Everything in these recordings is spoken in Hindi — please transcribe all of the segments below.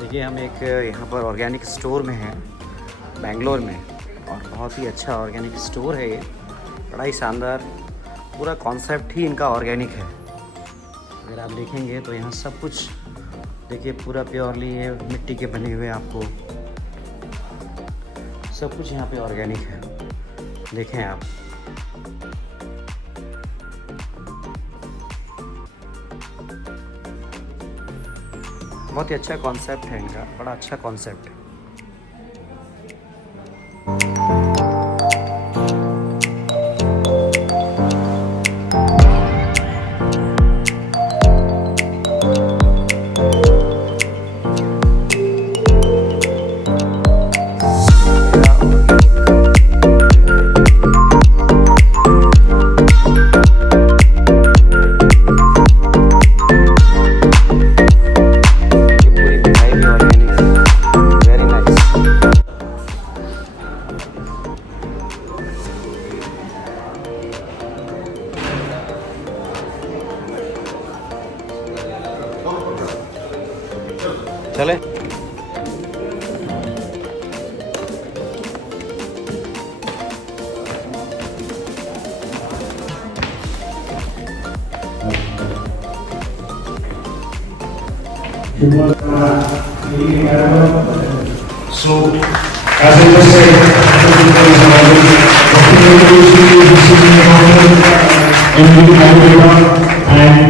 देखिए हम एक यहाँ पर ऑर्गेनिक स्टोर में हैं बेंगलोर में, और बहुत ही अच्छा ऑर्गेनिक स्टोर है ये, बड़ा ही शानदार। पूरा कॉन्सेप्ट ही इनका ऑर्गेनिक है। अगर आप देखेंगे तो यहाँ सब कुछ देखिए पूरा प्योरली ये मिट्टी के बने हुए, आपको सब कुछ यहाँ पे ऑर्गेनिक है। देखें आप, बहुत ही अच्छा कॉन्सेप्ट है इनका, बड़ा अच्छा कॉन्सेप्ट है। चले So, as I just said, and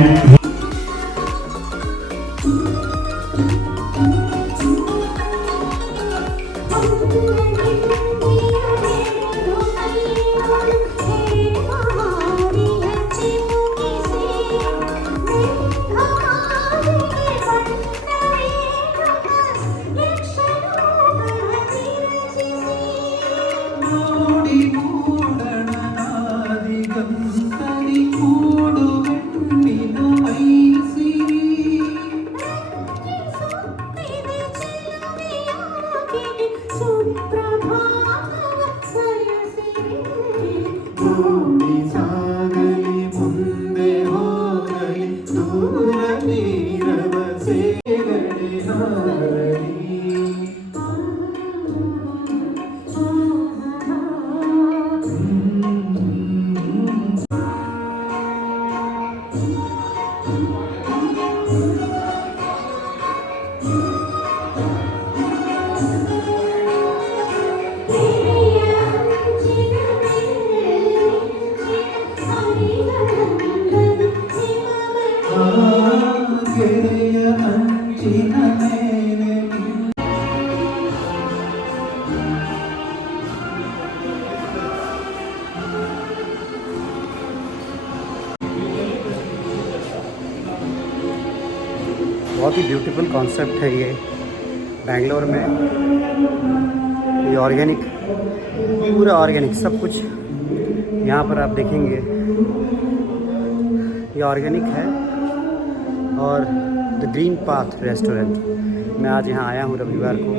बहुत ही ब्यूटीफुल कॉन्सेप्ट है ये बेंगलोर में। ये ऑर्गेनिक, पूरा ऑर्गेनिक सब कुछ यहाँ पर आप देखेंगे, ये ऑर्गेनिक है। और द ग्रीन पाथ रेस्टोरेंट, मैं आज यहाँ आया हूँ रविवार को।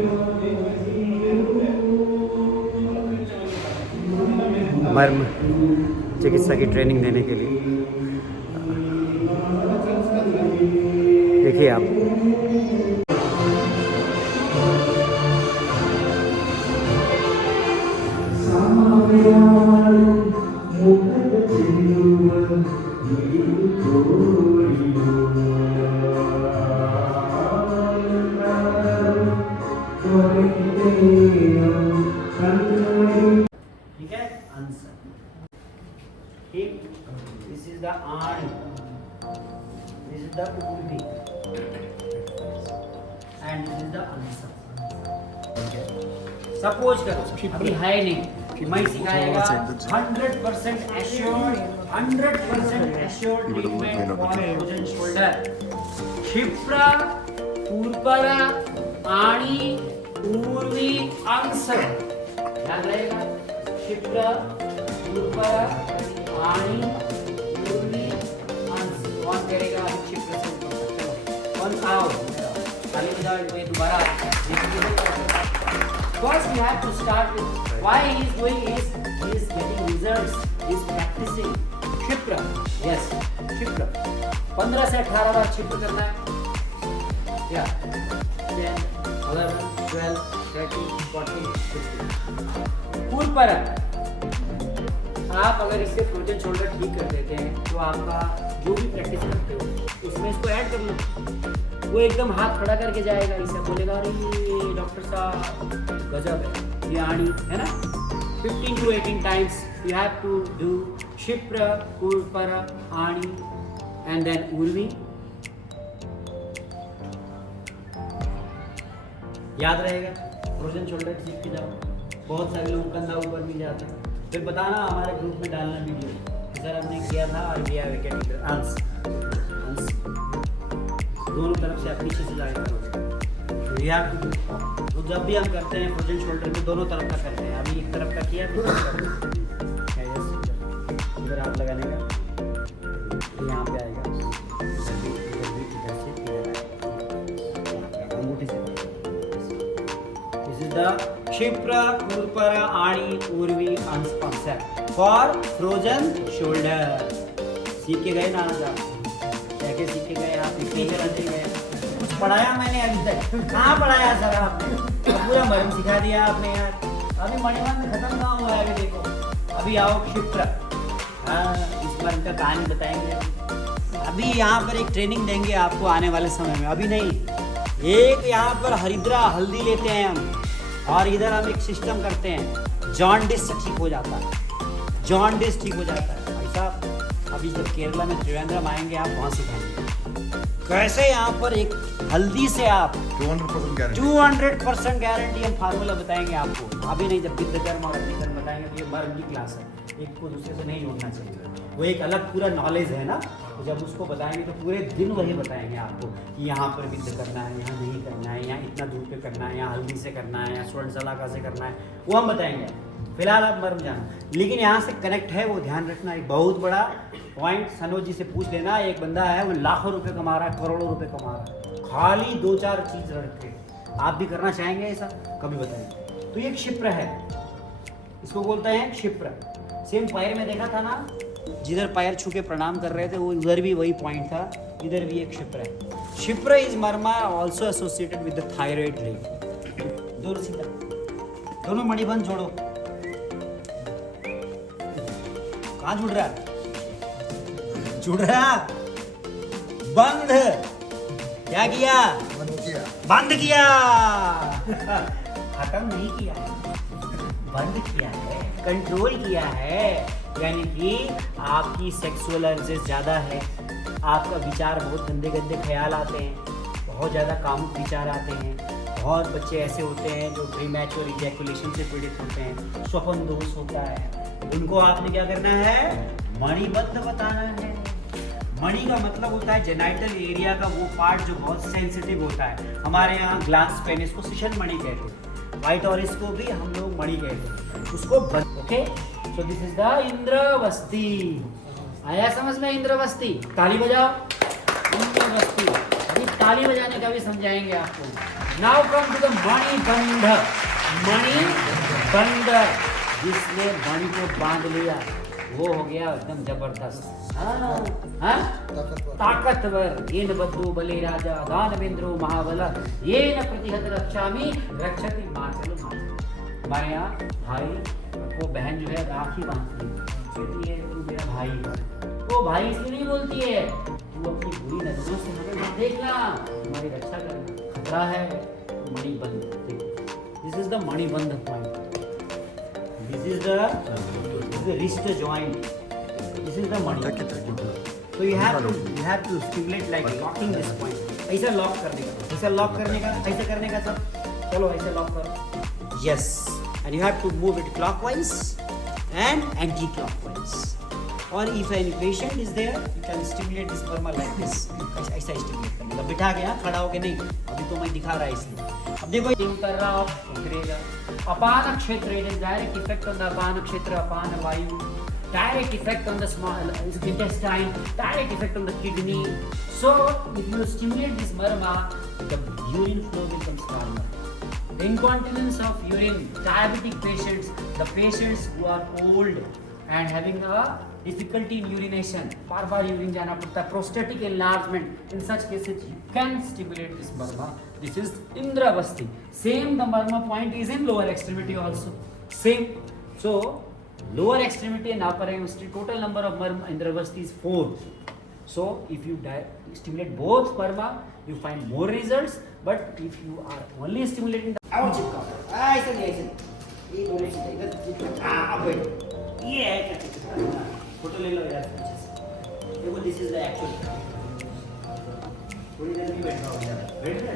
मर्म चिकित्सा की ट्रेनिंग देने के लिए। देखिए आप, ठीक है। आंसर ठीक, this is the arm, this is the ऊर्ध्वी and this is the answer. Suppose करो अभी है नहीं, कि मैं सिखाएगा 100% assured treatment for frozen shoulder. क्षिप्र उर्पर आणि पूर्वी अंश. याद रहेगा, क्षिप्र उर्पर आणि पूर्वी अंश. कौन करेगा क्षिप्र से? कौन आओ ताली बजाओ इनको ये दोबारा. First we have to start with why he is doing is he is getting results, he is practicing. क्षिप्र, yes, क्षिप्र 15 से 18 बार क्षिप्र करना है. या 10, 11, 12, 13, 14, 15. उर्पर, आप अगर इससे फ्रोजन शोल्डर ठीक कर देते हैं तो आपका जो भी प्रैक्टिस करते हो उसमें इसको ऐड कर लो. वो एकदम हाथ खड़ा करके जाएगा, इसे बोलेगा अरे डॉक्टर साहब गजब है ये आणी है ना. 15 to 18 times you have to do क्षिप्र उर्पर आणी and then उर्वी. याद रहेगा. फ्रोजन शोल्डर सीख के जाओ. बहुत सारे लोग कंधा ऊपर नहीं जाते, फिर बताना हमारे ग्रुप में डालना वीडियो सर हमने किया था और किया विकेट अंश दोनों तरफ से आप पीछे से जाएगा. तो जब भी हम करते हैं फ्रोजन शोल्डर में दोनों तरफ का करते हैं. अभी एक तरफ का किया इधर आप लगाने का तो यहाँ पे आएगा. दिस इज द क्षिप्र उर्पर आणि पूर्वी अंश कॉन्सेप्ट फॉर फ्रोजन शोल्डर. सीख के गए नाना साहब? क्या सीख के गए आप? इतनी जल्दी गए? कुछ पढ़ाया मैंने अभी तक? कहाँ पढ़ाया सर आपने? तो पूरा मर्म सिखा दिया आपने यार. अभी मणिबंध खत्म कहाँ हुआ है? अभी देखो, अभी आओ क्षिप्र. हाँ, इस मर्म का कहानी बताएंगे. अभी यहाँ पर एक ट्रेनिंग देंगे आपको आने वाले समय में. अभी नहीं, एक यहाँ पर हरिद्रा हल्दी लेते हैं हम और इधर हम एक सिस्टम करते हैं. जॉन्डिस से ठीक हो जाता है. जॉन्डिस ठीक हो जाता है भाई साहब. अभी जब केरला में त्रिवेंद्रम आएंगे आप वहाँ सिखाएंगे कैसे यहाँ पर एक हल्दी से आप 200% गारंटी हम फार्मूला बताएंगे आपको. अभी नहीं, जब विद्यकर्म और अग्निकर्म बताएंगे तो ये मर्म की क्लास है, एक को दूसरे से नहीं जोड़ना चाहिए. वो एक अलग पूरा नॉलेज है ना. तो जब उसको बताएंगे तो पूरे दिन वही बताएंगे आपको कि यहाँ पर विद्य करना है, यहाँ नहीं करना है, यहाँ इतना दूर पे करना है, यहाँ हल्दी से करना है, यहाँ स्वर्ण सलाखा से करना है. वो हम बताएंगे. फिलहाल आप मर्म जाना, लेकिन यहाँ से कनेक्ट है वो ध्यान रखना. एक बहुत बड़ा पॉइंट सनोज जी से पूछ लेना. एक बंदा है वो लाखों रुपए कमा रहा है, करोड़ों रुपए कमा रहा है, खाली 2-4 चीज रख के. आप भी करना चाहेंगे ऐसा? कभी बताएंगे. तो ये क्षिप्र है, इसको बोलते हैं क्षिप्र. सेम पैर में देखा था ना, जिधर पैर छू के प्रणाम कर रहे थे वो उधर भी वही पॉइंट था, इधर भी एक क्षिप्र है. Kshipra is marma also associated with the thyroid gland. दोनों सीधा, दोनों मणिबंध जोड़ो. कहाँ जुड़ रहा? जुड़ रहा. बंद. क्या किया? बंद किया. खत्म नहीं किया, बंद किया है, कंट्रोल किया है. यानी कि आपकी सेक्सुअल अर्जेस ज़्यादा है, आपका विचार बहुत गंदे गंदे ख्याल आते हैं, बहुत ज़्यादा कामुक विचार आते हैं. बहुत बच्चे ऐसे होते हैं जो प्रीमैच्योर इजैकुलेशन से पीड़ित होते हैं, स्वप्न दोष होता है. उनको आपने क्या करना है? मणिबद्ध बताना है. मणि का मतलब होता है जेनाइटल एरिया का वो पार्ट जो बहुत सेंसिटिव होता है. हमारे यहाँ ग्लास पेनिस को शिशन मणि कहते हैं, व्हाइट ऑरिस को भी हम लोग मणि कहते हैं. उसको okay. So this is the Indravasti. आया समझ में? इंद्रवस्ती. ताली बजाओ. इंद्रवस्ती. अभी ताली बजाने का भी समझाएंगे आपको. Now come to the Manibandh. Manibandh, जिसने मणि को बांध लिया वो हो गया एकदम जबरदस्त. ताकतवर. येन बद्धो बले राजा दानवेंद्रो महाबल येन प्रतिहत रक्षामि रक्षति माचल माचल. हमारे यहाँ भाई को बहन जो है राखी बांधती है, कहती है तू मेरा भाई है. वो भाई इसलिए नहीं बोलती है तू अपनी बुरी नजरों से हमें मत देखना, हमारी रक्षा करना, खतरा है. Manibandh. This is the Manibandh point. This is the wrist joint. This is the money. So you have to stimulate like locking this point. ऐसा लॉक करने का, ऐसा लॉक करने का, ऐसा करने का सब. चलो ऐसे लॉक करो. Yes. and you have to move it clockwise and anti-clockwise. Or if any patient is there, you can stimulate this sperma like this. ऐसा stimulate करने का, बिठा के खड़ा होके नहीं, अभी तो मैं दिखा रहा है इसलिए. अब देखो ये कर रहा हो उतरेगा. अपान क्षेत्र, it is direct effect on the अपान क्षेत्र, अपान वायु. Direct effect on the small intestine, direct effect on the kidney. So if you stimulate this marma, the urine flow becomes normal. The incontinence of urine, diabetic patients, the patients who are old and having a difficulty in urination, बार-बार urine जाना पड़ता है, prostatic enlargement, in such cases you can stimulate this marma. This is Indravasti. Same, the marma point is in lower extremity also. Same. So lower extremity and upper extremity, total number of marma Indravasti is 4. So if you stimulate both marma, you find more results. But if you are only stimulating the out चिपका, ऐसे नहीं ऐसे, ये बोले सीधा इधर अब बैठ, ये है क्या चिपका, फोटो ले लो यार पीछे से, देखो this is the actual, थोड़ी देर भी बैठ रहा यार, बैठ रहे,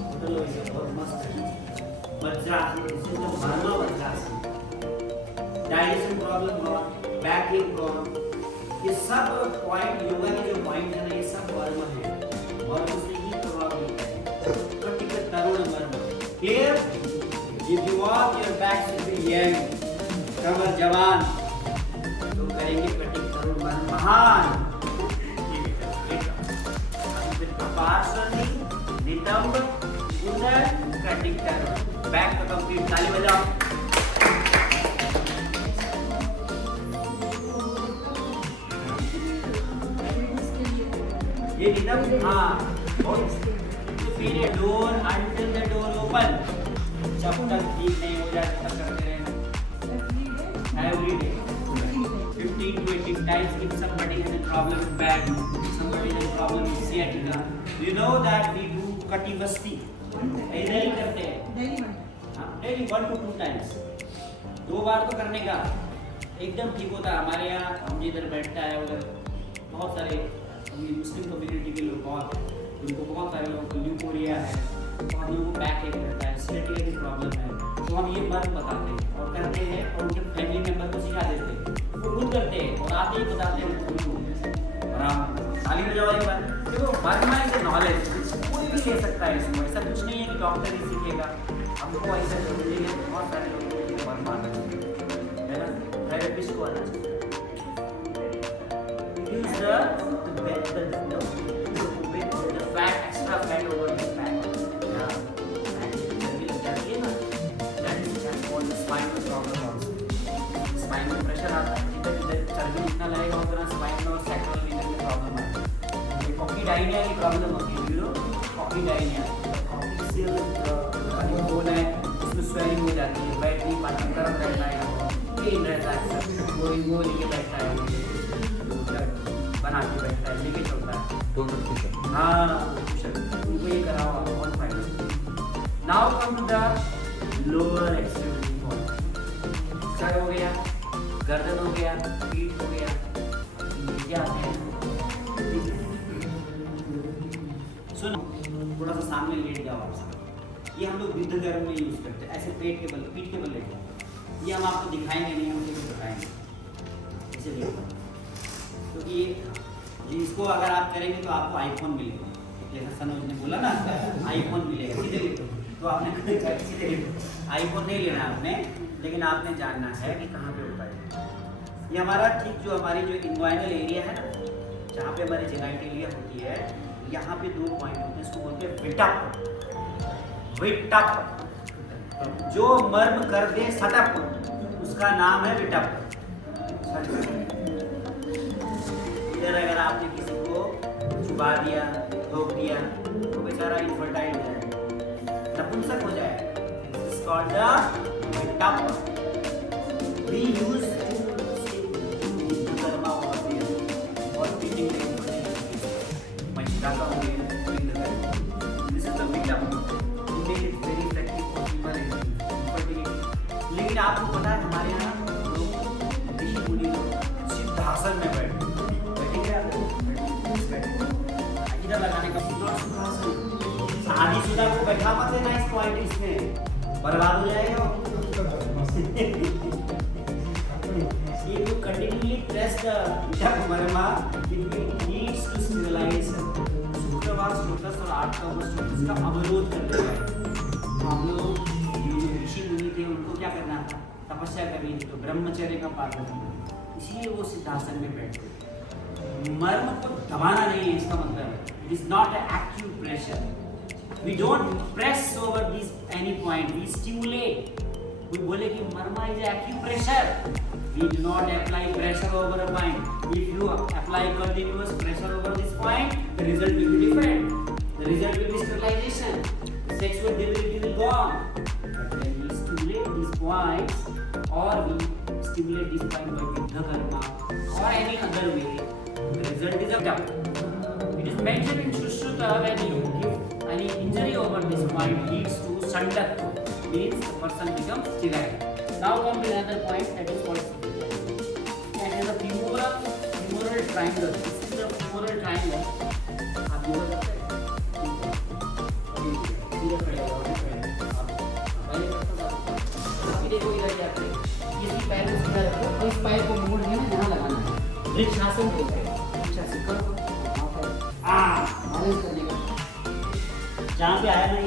फोटो लो इसे बहुत मस्त है, vajrasana, this is the marma vajrasana, digestion problem gone, backache gone, ये सब पॉइंट योगा के जो पॉइंट है ना ये सब वर्मा है, वर्मा से ही प्रभावित है, particular Tarun Verma. Clear? If you want your back should be young, कमर जवान, तो करेंगे particular तरुण वर्मा महान. अभी फिर पार्श्वनी, नितंब, उदर, particular तरुण. Back का complete ताली बजाओ. ये नितंब, हाँ, period door until the door open. जब तक ठीक नहीं हो जाए तब करते रहना. Every day. 15 to 18 times if somebody has a problem with back, somebody has a problem with sciatica. You know that we do Kativasti. ऐसा ही करते हैं. Daily 1 to 2 times. 2 बार तो करने का. एकदम ठीक होता है. हमारे यहाँ हम जिधर बैठता है उधर बहुत सारे मुस्लिम कम्युनिटी के लोग बहुत हैं, उनको बहुत सारे लोगों को ल्यूकोरिया है, बहुत लोगों को बैक एक रहता है, सिलेटिका की प्रॉब्लम है, तो हम ये मर्म बताते हैं और करते हैं और उनके फैमिली मेम्बर को सिखा देते हैं, वो खुद करते हैं और आते ही बताते हैं उनको आराम. ताली बजाओ एक बार. देखो वर्मा इज ए नॉलेज, कोई भी ले सकता है इसको, ऐसा कुछ नहीं है कि डॉक्टर ही सीखेगा, हमको ऐसा जरूरी है. बहुत सारे लोगों को वर्मा आना चाहिए, है ना, थेरेपिस्ट को आना चाहिए. The fat, extra fat over the fat. Yeah. And जब लग जाती है ना, that is called spinal problem also. Spine में pressure आता है, इधर चर्बी जितना लगेगा उतना spine में और sacral region में problem आता है. ये coccydynia की problem होती है, you know, coccydynia. coccygeal bone है, उसमें swelling हो जाती है, बैठ नहीं पाती, गर्म रहता है, पेन रहता है, वो लेके बैठता है, बना के बैठता है, लेके चलता है. हाँ, उनको ये कराओ आप बहुत फायदा. Now come to the lower extremity point. Sir हो गया, गर्दन हो गया, पीठ हो गया, नीचे आते हैं. सुनो, थोड़ा सा सामने लेट जाओ आप सब. ये हम लोग विद्ध गर्म में यूज करते हैं, ऐसे पेट के बल, पीठ के बल लेट जाओ. ये हम आपको दिखाएंगे नहीं, हम आपको बताएंगे. इसे देखो, क्योंकि इसको अगर आप करेंगे तो आपको आईफोन मिलेगा, जैसा सनोज ने बोला ना, आईफोन मिलेगा. सीधे लिखो, तो आपने सीधे लिखो, आईफोन नहीं लेना आपने, लेकिन आपने जानना है कि कहाँ पे होता है. ये हमारा ठीक जो हमारी जो इन्वाइनल एरिया है ना, जहाँ पे हमारी जेनाइटेलिया होती है, यहाँ पे 2 पॉइंट होते हैं, इसको बोलते हैं विटप. विटप जो मर्म कर दे सटप, उसका नाम है विटप. इधर अगर आपने किसी को छुपा दिया, ठोक दिया, तो बेचारा इनफर्टाइल हो जाएगा, नपुंसक हो जाएगा. This is called the विटप. We use Karma और फीडिंग मैं सिखाता हूँ. This is the विटप. It is very effective for female infertility. लेकिन आपको पता है हमारे यहाँ लोग ऋषि मुनि लोग सिद्धासन में बैठे लगाने का शादीशुदा को बैठा मत देना इस पॉइंट इसमें. बर्बाद हो जाएगा। If you continually press the diaphragma, it leads to sterilization. शुक्रवार स्टोकस और 8 का स्टोकस का अवरोध कर देगा। हम लोग ये जो ऋषि मुनि थे उनको क्या करना था? तपस्या करनी थी, तो ब्रह्मचर्य का पालन करना, इसलिए वो सिद्धासन में बैठे। मर्म को दबाना नहीं है इसका मतलब। It is not an acute pressure. We don't press over this any point. We stimulate. कोई बोले कि मर्मा is acupressure. We do not apply pressure over a point. If you apply continuous pressure over this point, the result will be different. The result will be sterilization. The sexual virility will go on. But when we stimulate these points, or we stimulate this point by Buddha karma or any other way, the result is a doubt. It is mentioned in Sushruta when you give any injury over this point leads to sandatva, means the person becomes sterile. Now come to another point that is called that is a femoral triangle. This is the femoral triangle. आप योगा करते हैं? सीधे खड़े हो जाओ, आप पहले करते हो। देखो इधर क्या करें? किसी पैर को सीधा रखो और इस पैर को मोड़ के यहाँ लगाना है। वृक्षासन बोलते हैं। वृक्षासन करो। बैलेंस करने का। जहाँ पे आया ना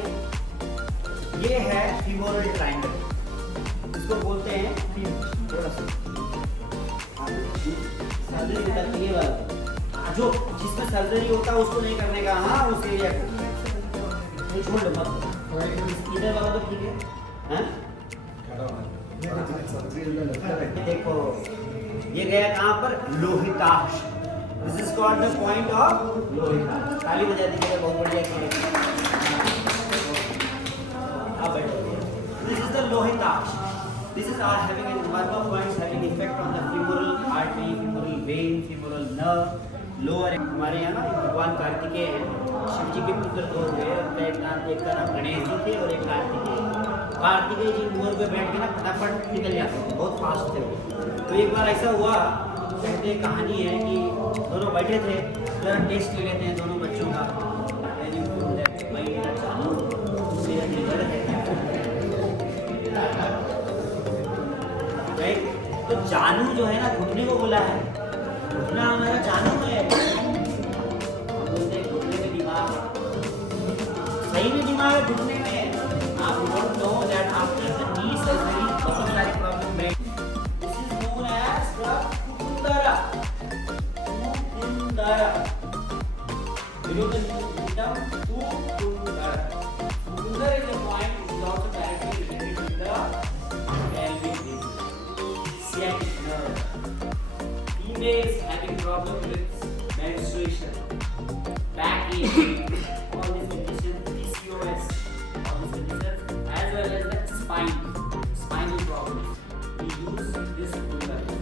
ये है फीमोरल ट्रायंगल। इसको बोलते हैं थोड़ा सा सर्जरी करती है वाला। जो जिसमें सर्जरी होता है उसको नहीं करने का। हाँ उस एरिया को छोड़ लो मत। इधर वाला तो ठीक है। हाँ देखो ये गया कहाँ पर? लोहिताक्ष। This is called the point of लोहिताक्ष। ताली बजा दीजिएगा, बहुत बढ़िया खेल। अब बैठो। This is the लोहिताक्ष। This is our having a murmur points having effect on the femoral artery, femoral vein, femoral nerve, lower। हमारे यहाँ ना भगवान कार्तिकेय हैं, शिव जी के पुत्र दो हुए। उनका एक नाम गणेश जी थे और एक कार्तिकेय। कार्तिकेय जी मोर पे बैठ के ना फटाफट निकल जाते थे, बहुत फास्ट थे। तो एक बार ऐसा हुआ, कहते कहानी है कि दोनों बैठे थे, जरा टेस्ट ले लेते हैं दोनों बच्चों का। तो जानू जो है ना घुटने को बोला है। घुटना हमारा जानू है। बोलते हैं घुटने में दिमाग, सही में दिमाग है घुटने में। आप don't know that after the knee surgery बहुत सारे प्रॉब्लम है। This is known as the Kukundara. Kukundara below the term Kukundara. Kukundara is a point which is also directly related with the pelvic disc, sciatic nerve. Females having problem with menstruation, backache, all these conditions, PCOS, all these conditions, as well as the spinal problems. We use this kukundarya.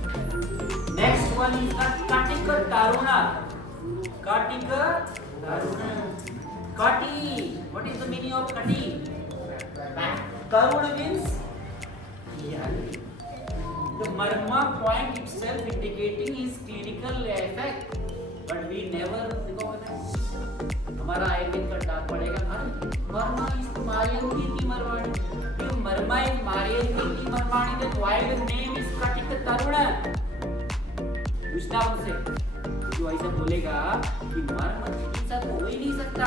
Next one is the Katika Taruna. Katika Taruna. Kati. What is the meaning of Kati? Taruna means healing. The marma point itself indicating his clinical effect, but we never हमारा आयुर्वेद का डाक पड़ेगा मर्मा इस मारियंती की मरवाणी। ये मर्मा इस मारियंती की मरवाणी। Then why the name is Katika Taruna? पूछना उनसे। जो ऐसा बोलेगा कि मर्म चिकित्सा तो हो ही नहीं सकता।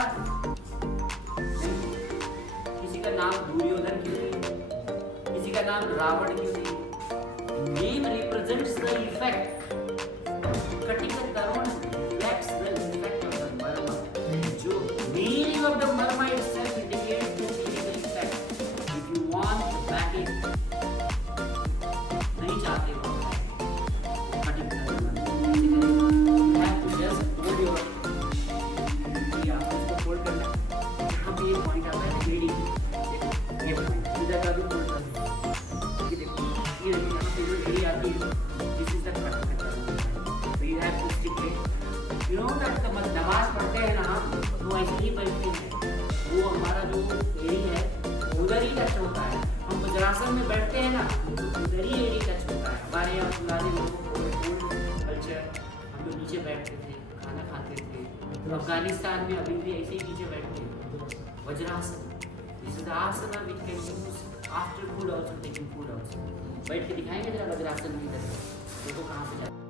किसी का नाम दुर्योधन क्यों नहीं? किसी का नाम रावण क्यों नहीं? Name represents the effect. Katika Taruna reflects the effect of the marma. So meaning of the marma itself indicates the clinical effect. If you want to back it, नहीं चाहते हो Katika Taruna, you have to just hold your उसको फोल्ड करना। यहाँ पे ये पॉइंट आता है bleeding। ये पॉइंट इधर का भी फोल्ड करना। ये देखो ये आती है। This is the Katika Taruna. So you have to stick it. You know that the नमाज पढ़ते हैं ना तो ऐसे ही बैठते हैं। वो हमारा जो एरी है उधर ही टच होता है। हम वज्रासन में बैठते हैं ना तो उधर ही एरी टच होता है। हमारे यहाँ पुराने लोगों को ओल्ड कल्चर हम लोग नीचे बैठते थे, खाना खाते थे। अफगानिस्तान में अभी भी ऐसे ही नीचे बैठते हैं। Vajrasana. This is the asana which can use after food also taking food also. बैठ के दिखाएंगे जरा वज्रासन में इधर देखो कहाँ पे जा